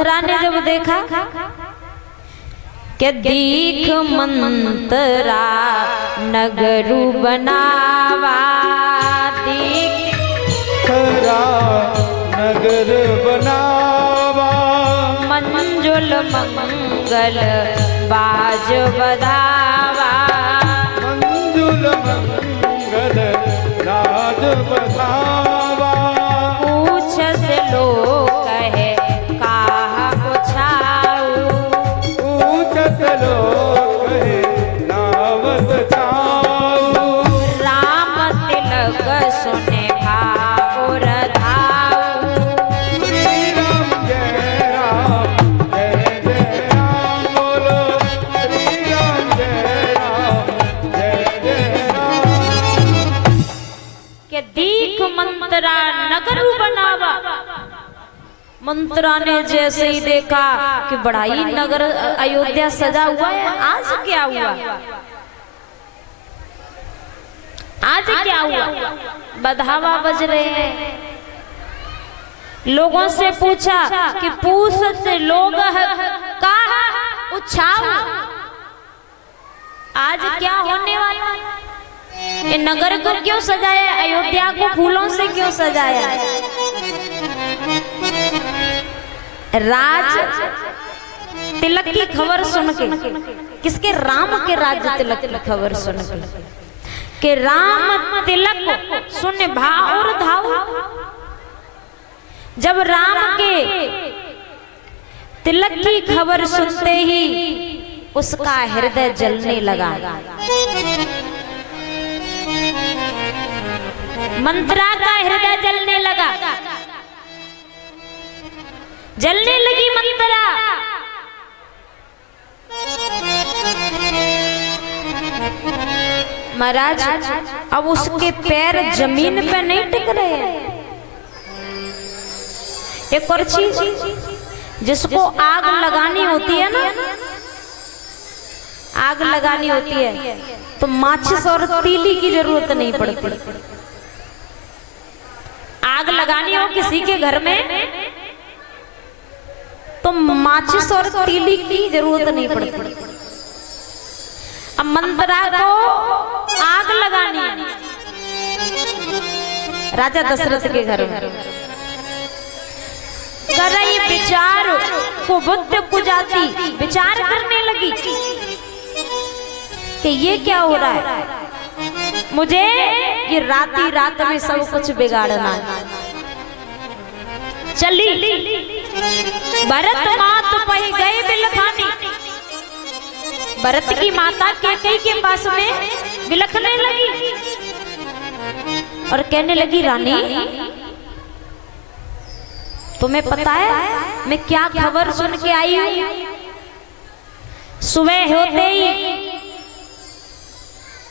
मंथरा ने जब देखा कि दीख मंतरा नगरु बनावा, दीखरा नगर बनावा, मंजुल मंगल बाज बधावा, मंजुल मंगल राज बधावा। पूछ से लोग कहे काहा पुछाऊ, पूछ से लोग कहे नावत छाऊ। राम तिलक सुने भाव रधाऊ, श्री राम जय राम जय जय राम बोलो, श्री राम जय राम। के दीख मंतरा नगरु बनावा। मंत्रा ने जैसे ही देखा कि बड़ा ही नगर अयोध्या सजा हुआ है, आज क्या हुआ, आज क्या हुआ, बधावा बज रहे हैं। लोगों से पूछा कि पूछ लोग कहा उछाव, आज क्या होने वाला है, ये नगर को क्यों सजाया, अयोध्या को फूलों से क्यों सजाया। राज तिलक की खबर सुन के, किसके, राम के राज तिलक की खबर सुन के राम तिलक सुन भाव धाऊ। जब राम के तिलक की खबर सुनते ही उसका हृदय जलने लगा। मंत्रा का हृदय जलने लगा, जलने लगी मंत्रा। महाराज अब उसके पैर जमीन पे नहीं टिक रहे हैं। एक और चीज, जिसको आग लगानी होती है ना, आग लगानी होती है तो माचिस और तीली की जरूरत नहीं पड़ती। आग लगानी हो किसी के घर में तो माचिस और तीली की जरूरत नहीं पड़ती। अब मंत्रा को आग लगानी है राजा दशरथ के घर में। कर रही विचार को बुद्ध को जाती विचार करने लगी कि ये क्या हो रहा है, मुझे ये रात में सब कुछ बिगाड़ना है। चली भरत मात पही गए बिलखानी, भरत की माता कैकेयी के पास में बिलखने लगी और कहने लगी, रानी तुम्हें पता है मैं क्या खबर सुन के आई हूं। सुबह होते ही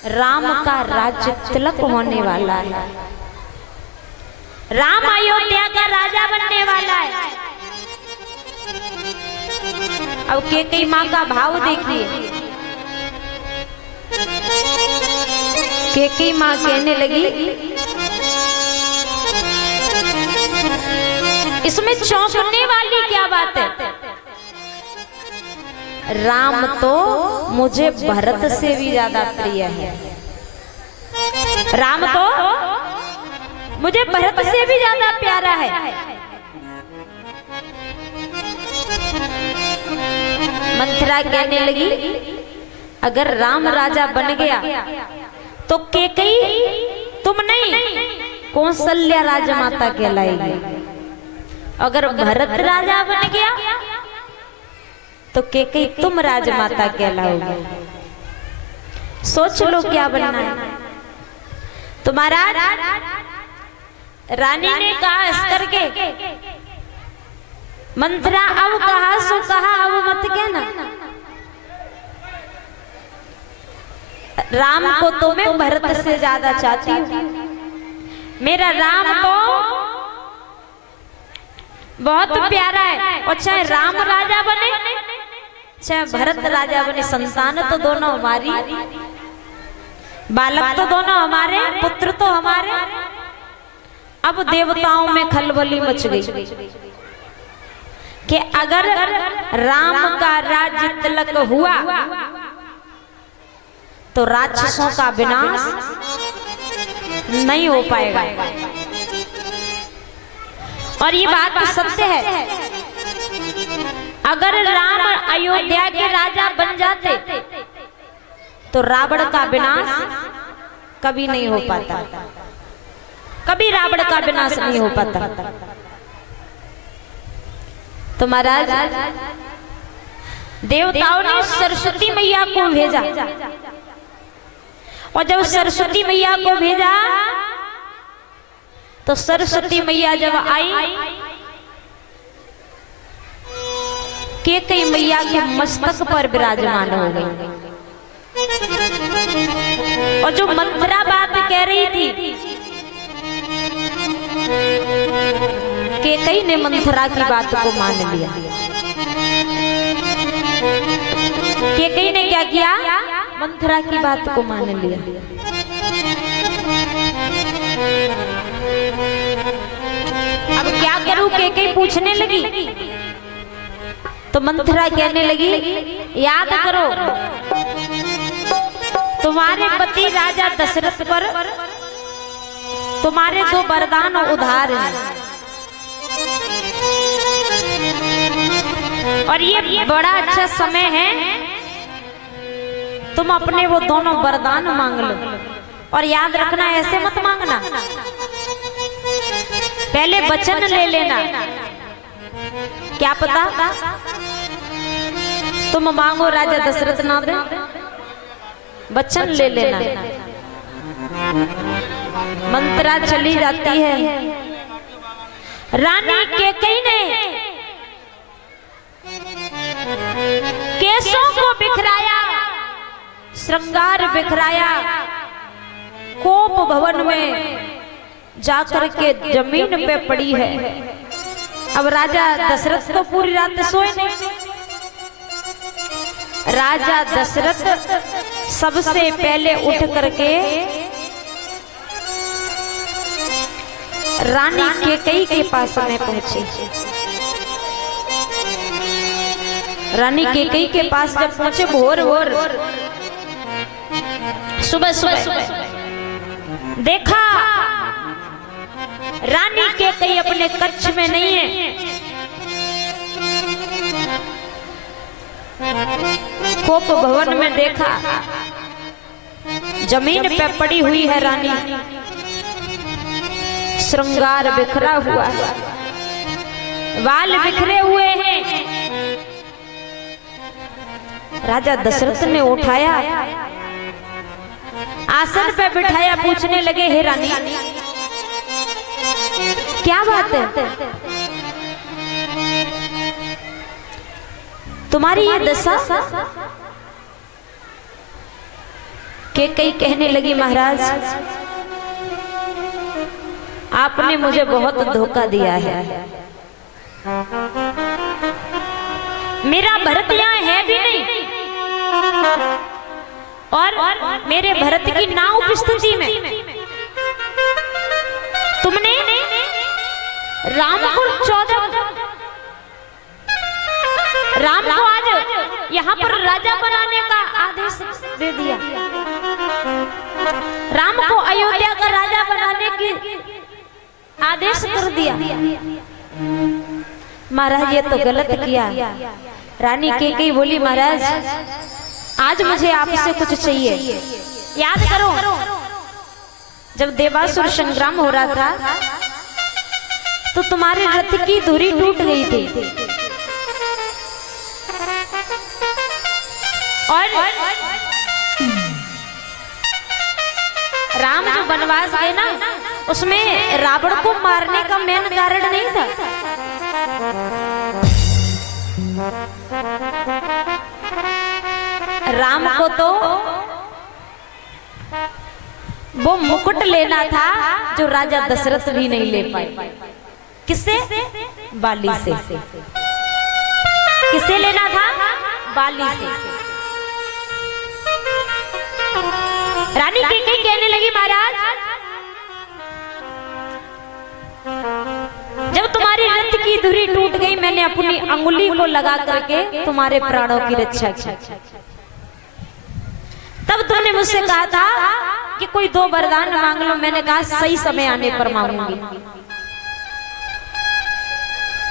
राम का राज्य तिलक होने वाला है, राम अयोध्या का राजा बनने वाला है। अब कैकेयी माँ का भाव देखिए, कैकेयी माँ कहने लगी, इसमें चौंकने वाली क्या बात है, राम तो मुझे भरत से भी ज्यादा प्रिय है, राम तो मुझे भरत से भी ज्यादा प्यारा है। मंथरा कहने लगी, अगर राम राजा बन गया तो कैकेयी तुम नहीं कौशल्या राजमाता कहलाएगी, अगर भरत राजा बन गया तो कैकेयी तुम राजमाता कहलाओगे। सोच लो क्या बनना है तुम्हारा। रानी ने कहा इस करके, मंत्रा अब कहा सो कहा, अब मत कहना, राम को तो मैं भरत से ज्यादा चाहती हूँ। मेरा राम तो बहुत प्यारा है, और चाहे राम राजा बने चाहे भरत राजा बने, संतान तो दोनों हमारी, बालक तो दोनों हमारे, पुत्र तो हमारे। अब देवताओं में खलबली मच गई, कि अगर राम का राज्य तिलक हुआ तो राक्षसों का विनाश नहीं हो पाएगा। और ये बात तो सत्य है। अगर राम अयोध्या के राजा बन जाते तो रावण का विनाश कभी नहीं हो पाता, कभी रावण का विनाश नहीं हो पाता। तो महाराज देवताओं ने सरस्वती मैया को भेजा, और जब सरस्वती मैया को भेजा तो सरस्वती मैया जब आई, कैकेयी मैया के मस्तक पर विराजमान हो गई। और जो मंत्रा बात कह रही थी, कैकेयी ने मंत्रा की बात को मान लिया। कैकेयी ने क्या किया? मंत्रा की बात को मान लिया। अब क्या करूं? कैकेयी पूछने लगी तो मंत्रा कहने लगी, याद करो तुम्हारे पति राजा दशरथ पर तुम्हारे 2 वरदान उधार हैं, और ये बड़ा अच्छा समय है, तुम अपने वो दोनों वरदान मांग लो। और याद रखना, ऐसे मत मांगना, पहले वचन ले लेना। क्या पता तुम मांगो राजा दशरथ ना दे, वचन ले लेना। मंत्रा चली जाती है। रानी कैकेयी ने केसों को बिखराया, श्रृंगार बिखराया, कोप भवन में जाकर के जमीन पे पड़ी है। अब राजा दशरथ तो पूरी रात सोए नहीं। राजा दशरथ सबसे पहले उठ करके रानी कैकेयी के पास में पहुंचे। रानी कैकेयी के पास जब पहुंचे, भोर भोर सुबह सुबह देखा रानी कैकेयी अपने कक्ष में नहीं है। कोप भवन में देखा जमीन पे पड़ी हुई है रानी, श्रृंगार बिखरा हुआ है, बाल बिखरे हुए हैं। राजा दशरथ ने उठाया, आसन पे बिठाया, पूछने लगे, हे रानी क्या बात है? तुम्हारी ये दशा? कैकेयी कहने लगी, महाराज आपने मुझे बहुत धोखा दिया है। मेरा भरत यहाँ है भी नहीं, और मेरे भरत की ना उपस्थिति में तुमने राम को 14 को आज यहाँ पर राजा बनाने का आदेश दे दिया। राम को अयोध्या का राजा बनाने की आदेश कर दिया। महाराज ये तो गलत किया। रानी कैकेयी बोली, महाराज आज मुझे आपसे कुछ चाहिए। याद करो जब देवासुर संग्राम हो रहा था तो तुम्हारे रथ की धुरी टूट गई थी, और राम जो वनवास गए ना, उसमें रावण को मारने का मेन कारण नहीं था। राम को तो वो मुकुट लेना था जो राजा दशरथ भी नहीं ले पाए। किससे? बाली से। किससे लेना था? बाली से। रानी कैकेयी कहने लगी, महाराज जब तुम तुम्हारी रथ की धुरी टूट गई, मैंने अपनी अंगुली को लगा करके तुम्हारे प्राणों की रक्षा की। तब तुमने मुझसे कहा था कि कोई 2 वरदान मांग लो, मैंने कहा सही समय आने पर मांगूंगी।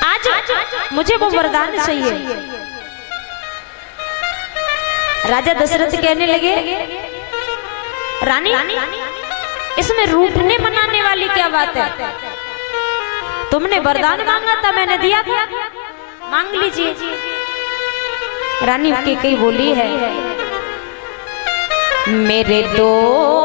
आज मुझे वो वरदान चाहिए। राजा दशरथ कहने लगे, रानी इसमें रूठने मनाने वाली क्या बात है? तुमने वरदान मांगा था, मैंने दिया था, मांग लीजिए। रानी कैकेयी बोली है, मेरे 2